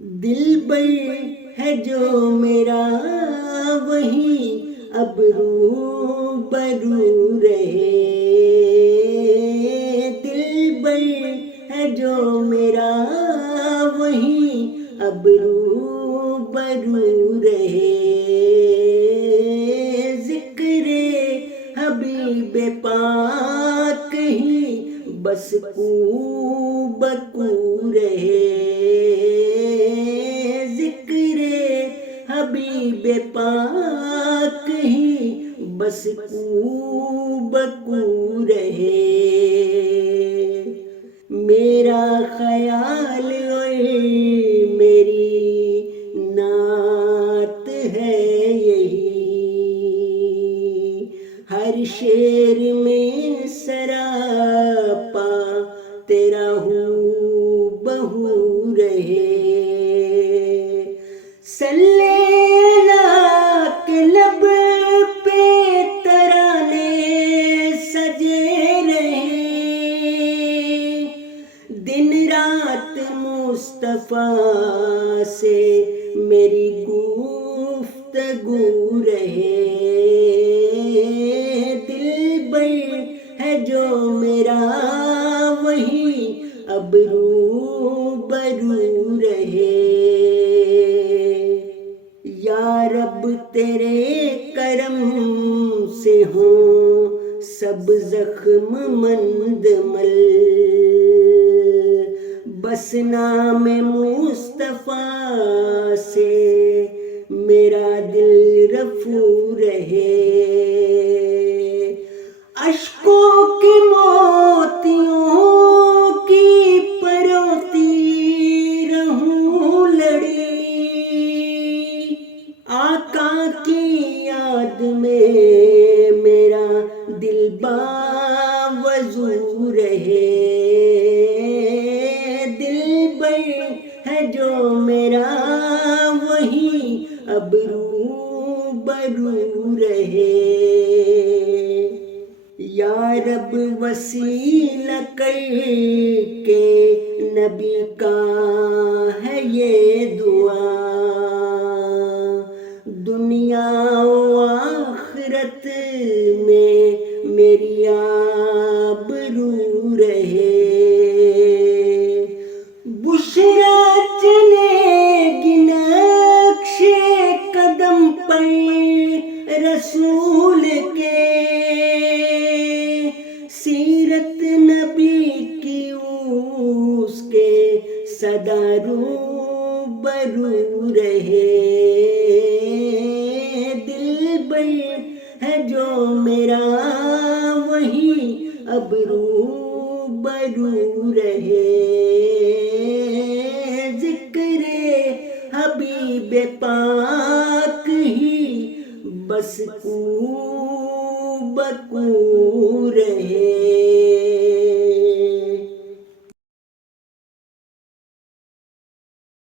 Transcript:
دل بر ہے جو میرا وہی اب روبرو رہے، دل بر ہے جو میرا وہی اب روبرو رہے، ذکر حبیب پاک ہی بس کو بکو رہے، ذکر حبیب پاک ہی بس کو بکو رہے، میرا خیال اور میری نعت ہے یہی، ہر شعر میں سراپا تیرا ہو بہو رہے، صلی اللہ کے لب پہ ترانے سجے رہے، دن رات مصطفیٰ سے میری گفتگو رہے، دل بر ہے جو میرا وہی اب روبرو رہے، یا رب تیرے کرم سے ہوں سب زخم مندمل، بس نام مصطفیٰ سے میرا دل رفو رہے، اشکوں کی موتیوں کی پروتی رہوں لڑی، آقا کی یاد میں میرا دل باوضو رہے، دل بر ہے جو میرا وہی اب روبرو رہے، یا رب وسیلہ کر کے نبی کا ہے یہ دعا، دنیا و آخرت میں میری آبرو رہے، بشرا چلے گی نقش قدم پر رسول کے، سیرت نبی کی اس کے سدا روبرو رہے، دل بر ہے جو میرا وہی اب روبرو رہے، ذکر حبیب پاک ہی بس کو بکو رہے۔